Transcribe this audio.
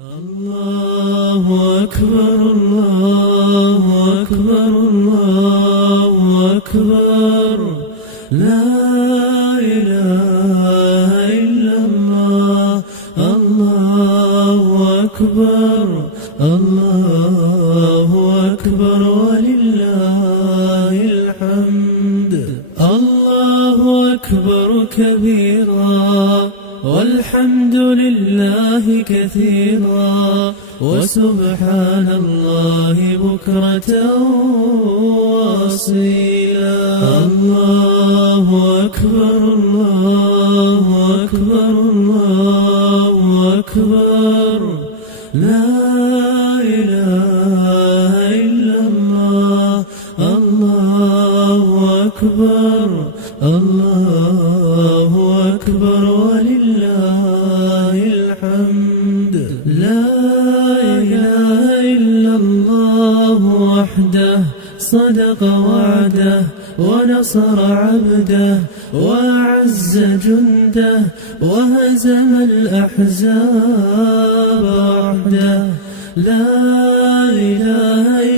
الله أكبر الله أكبر الله أكبر لا إله إلا الله الله أكبر الله أكبر ولله الحمد الله أكبر كبيرا والحمد لله كثيرا وسبحان الله بكرة وأصيلا الله أكبر الله أكبر الله أكبر لا إله إلا الله الله أكبر الله أكبر ولله الحمد لا إله إلا الله وحده صدق وعده ونصر عبده وأعز جنده وهزم الأحزاب وحده لا إله إلا